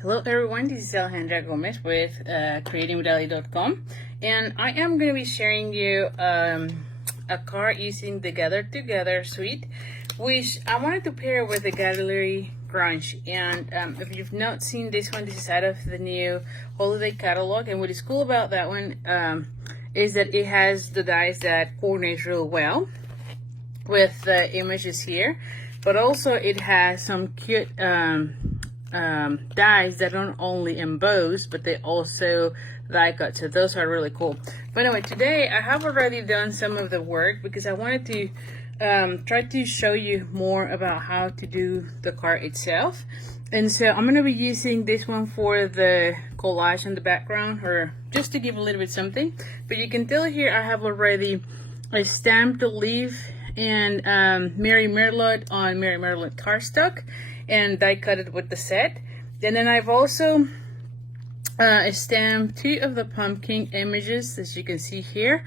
Hello everyone, this is Alejandra Gomez with creatingwithali.com, and I am going to be sharing you a card using the Gather Together suite, which I wanted to pair with the Gallery Grunge. And if you've not seen this one, this is out of the new holiday catalog, and what is cool about that one is that it has the dies that coordinate real well with the images here, but also it has some cute dies that don't only emboss, but they also die cut, so those are really cool. But anyway, today I have already done some of the work because I wanted to try to show you more about how to do the card itself. And so I'm going to be using this one for the collage in the background, or just to give a little bit something. But you can tell here I have already stamped the leaf and Mary Merlot on Mary Merlot cardstock and die cut it with the set. And then I've also stamped two of the pumpkin images, as you can see here,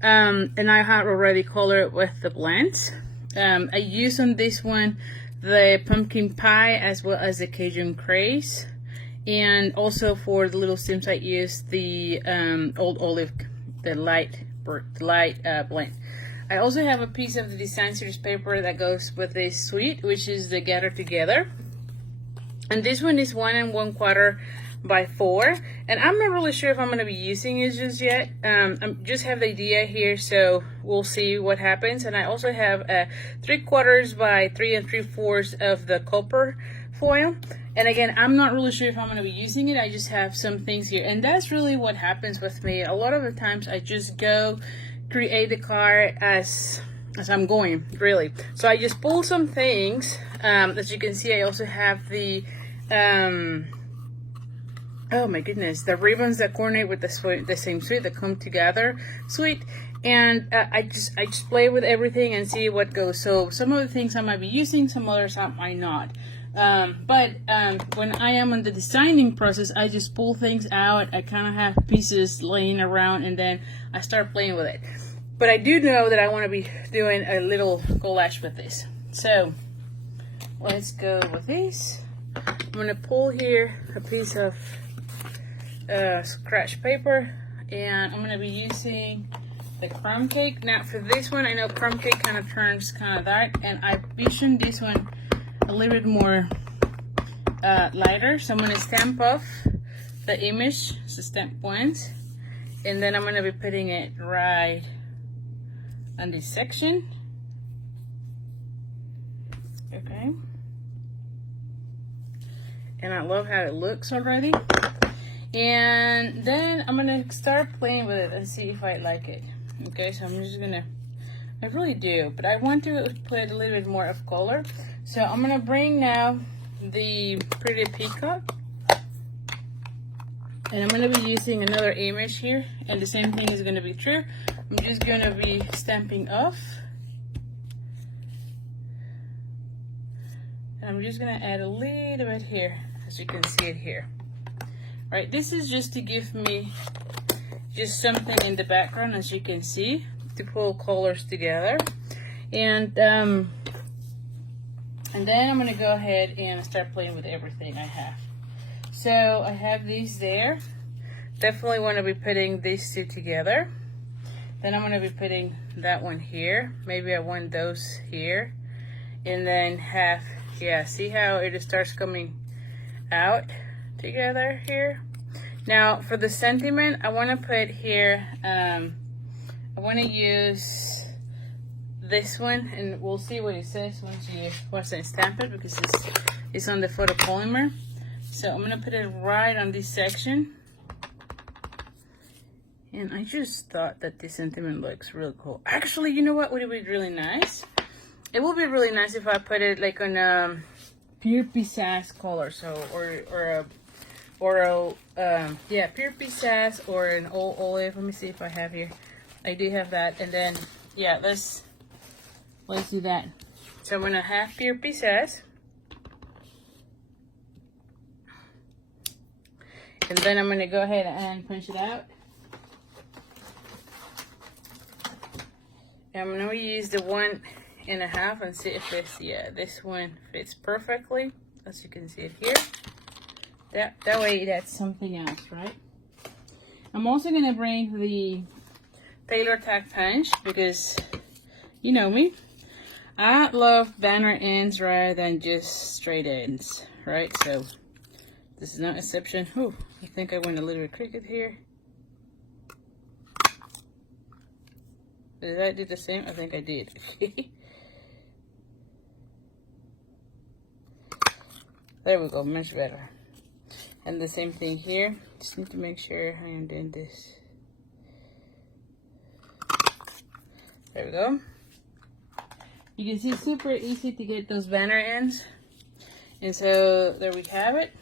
and I have already colored with the blends. I use on this one the pumpkin pie as well as the Cajun craze, and also for the little stems I used the old olive, the light blend. I also have a piece of the design series paper that goes with this suite, which is the Gather Together. And this one is 1 1/4 by 4. And I'm not really sure if I'm going to be using it just yet. I just have the idea here, so we'll see what happens. And I also have a 3/4 by 3 3/4 of the copper foil. And again, I'm not really sure if I'm going to be using it. I just have some things here. And that's really what happens with me. A lot of the times I just go create the card as I'm going, really. So I just pull some things. As you can see, I also have the oh my goodness, the ribbons that coordinate with the same suite that come together suite. And I just play with everything and see what goes. So some of the things I might be using, some others I might not. But when I am in the designing process, I just pull things out. I kind of have pieces laying around, and then I start playing with it. But I do know that I want to be doing a little collage with this. So let's go with this. I'm going to pull here a piece of scratch paper, and I'm going to be using the crumb cake. Now for this one, I know crumb cake kind of turns kind of dark, and I visioned this one a little bit more lighter. So I'm going to stamp off the image, so stamp once, and then I'm going to be putting it right on this section. Okay. And I love how it looks already. And then I'm going to start playing with it and see if I like it. Okay, so I'm just going to, I really do, but I want to put a little bit more of color. So I'm going to bring now the Pretty Peacock, and I'm going to be using another image here, and the same thing is going to be true. I'm just going to be stamping off, and I'm just going to add a little bit here, as you can see it here. Right, this is just to give me just something in the background, as you can see, to pull colors together. And then I'm going to go ahead and start playing with everything I have. So I have these there. Definitely want to be putting these two together. Then I'm going to be putting that one here. Maybe I want those here. And then have, yeah, see how it starts coming out together here. Now for the sentiment, I want to put here, I want to use this one, and we'll see what it says once I stamp it, because it's on the photopolymer. So I'm going to put it right on this section. And I just thought that this sentiment looks really cool. Actually, you know what would be really nice? It would be really nice if I put it like on a pure pistache color, so yeah, pure pistache or an old olive. Let me see if I have here. I do have that. And then yeah, let's do that. So I'm gonna have pure pistache, and then I'm gonna go ahead and punch it out. And I'm gonna use the 1 1/2 and see if it's, yeah, this one fits perfectly, as you can see it here. That way that's something else, right? I'm also gonna bring the Tailor Tack punch because you know me. I love banner ends rather than just straight ends, right? So this is no exception. Oh, I think I went a little bit crooked here. Did I do the same? I think I did. There we go, much better. And the same thing here. Just need to make sure I am doing this. There we go. You can see super easy to get those banner ends. And so there we have it.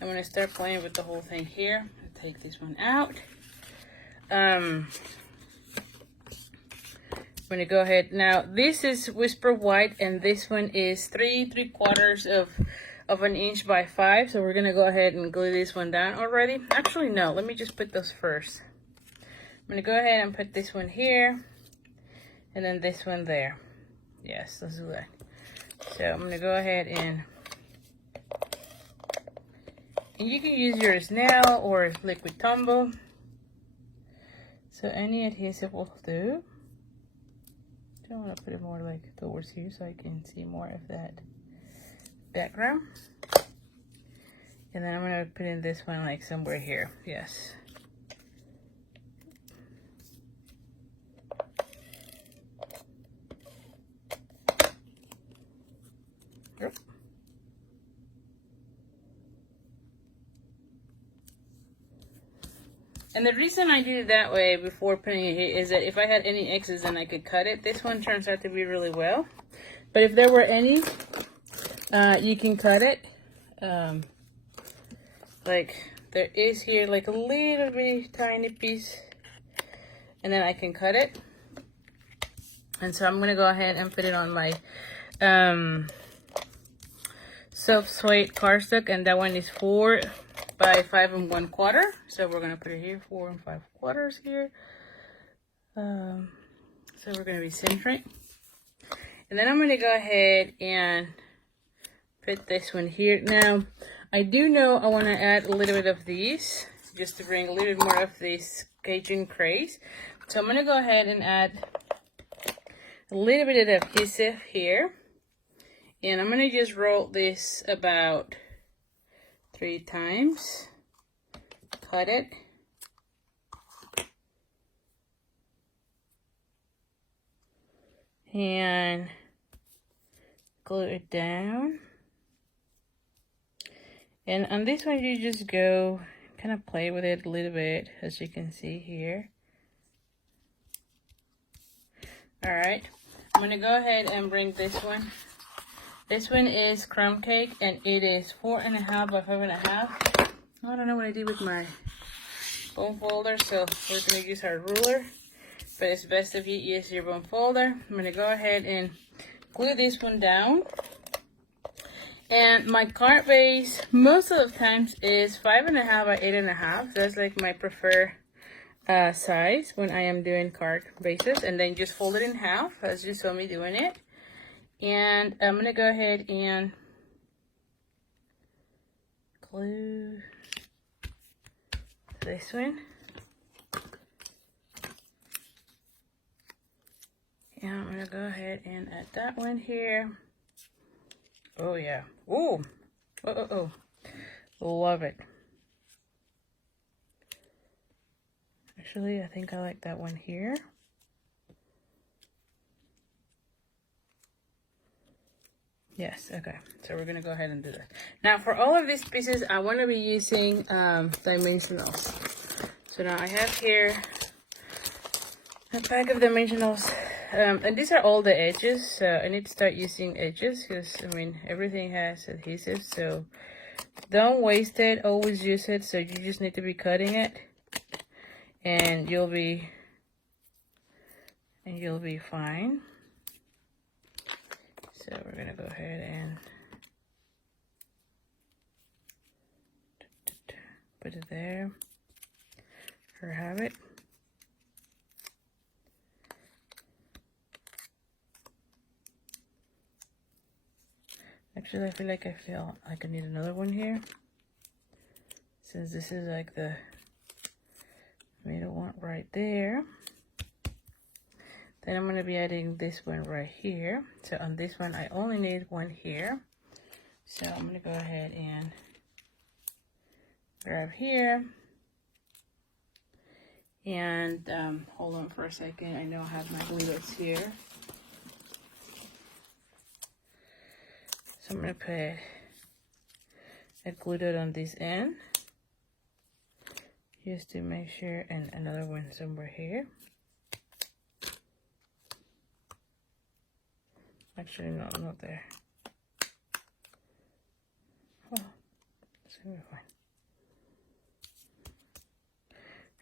I'm gonna start playing with the whole thing here. I'll take this one out. I'm gonna go ahead. Now this is Whisper White and this one is 3/3 of an inch by 5. So we're gonna go ahead and glue this one down already. Actually, no, let me just put those first. I'm gonna go ahead and put this one here and then this one there. Yes, let's do that. So I'm gonna go ahead and you can use your snail or liquid tumble. So any adhesive will do. I want to put it more like towards here so I can see more of that background. And then I'm going to put in this one like somewhere here. Yes. Yep. And the reason I did it that way before putting it here is that if I had any X's then I could cut it. This one turns out to be really well. But if there were any, you can cut it. Like there is here like a little bit tiny piece. And then I can cut it. And so I'm going to go ahead and put it on my soft suede cardstock. And that one is 4 by 5 1/4. So we're gonna put it here, 4 5/4 here. So we're gonna be centering. And then I'm gonna go ahead and put this one here. Now, I do know I wanna add a little bit of these, just to bring a little bit more of this Cajun craze. So I'm gonna go ahead and add a little bit of adhesive here. And I'm gonna just roll this about 3 times, cut it, and glue it down. And on this one, you just go kind of play with it a little bit, as you can see here. All right, I'm gonna go ahead and bring this one. This one is crumb cake and it is 4.5 by 5.5. I don't know what I did with my bone folder, so we're gonna use our ruler. But it's best if you use your bone folder. I'm gonna go ahead and glue this one down. And my card base most of the times is 5.5 by 8.5. That's like my preferred size when I am doing card bases. And then just fold it in half as you saw me doing it. And I'm going to go ahead and glue this one. And I'm going to go ahead and add that one here. Oh, yeah. Ooh. Oh. Love it. Actually, I think I like that one here. Yes, okay, so we're gonna go ahead and do that. Now for all of these pieces, I wanna be using dimensionals. So now I have here a pack of dimensionals. And these are all the edges, so I need to start using edges because, I mean, everything has adhesive, so don't waste it, always use it. So you just need to be cutting it and you'll be fine. So we're gonna go ahead and put it there. Or have it. Actually, I feel like I need another one here. Since this is like the middle one right there. Then I'm going to be adding this one right here. So on this one, I only need one here. So I'm going to go ahead and grab here. And hold on for a second. I know I have my glue dots here. So I'm going to put a glue dot on this end. Just to make sure, and another one somewhere here. Actually, no, not there. Oh, it's gonna be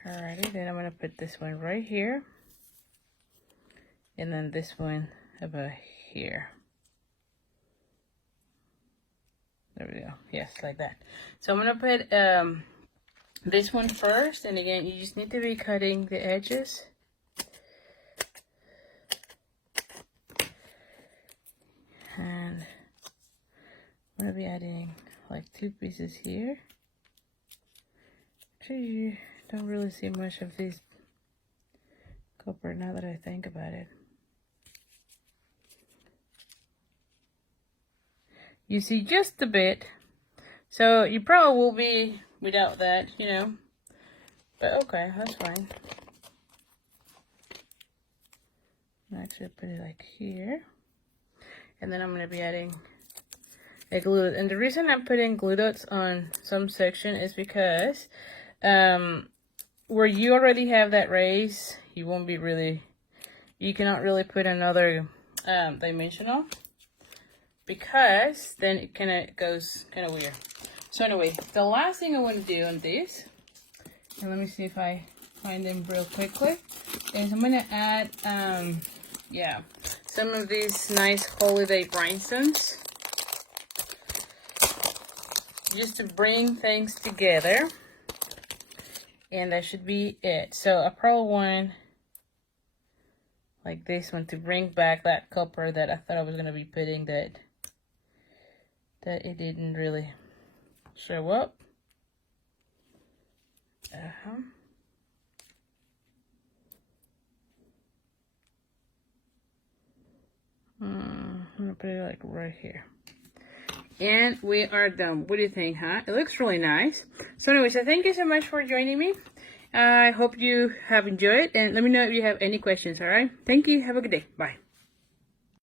fine. Alrighty, then I'm gonna put this one right here. And then this one about here. There we go. Yes, like that. So I'm gonna put this one first, and again, you just need to be cutting the edges. And I'm gonna be adding like 2 pieces here. Actually, you don't really see much of this copper now that I think about it. You see just a bit. So you probably will be without that, you know. But okay, that's fine. I'll actually put it like here. And then I'm going to be adding a glue dot. And the reason I'm putting glue dots on some section is because where you already have that raise, you won't be really, you cannot really put another dimensional, because then it kind of goes kind of weird. So anyway, the last thing I want to do on this, and let me see if I find them real quickly, is I'm going to add, yeah, some of these nice holiday rhinestones, just to bring things together. And that should be it. So I probably want like this one to bring back that copper that I thought I was going to be putting, that it didn't really show up. I'm gonna put it like right here. And we are done. What do you think, huh? It looks really nice. So anyways, so thank you so much for joining me. I hope you have enjoyed, and let me know if you have any questions, all right? Thank you. Have a good day. Bye.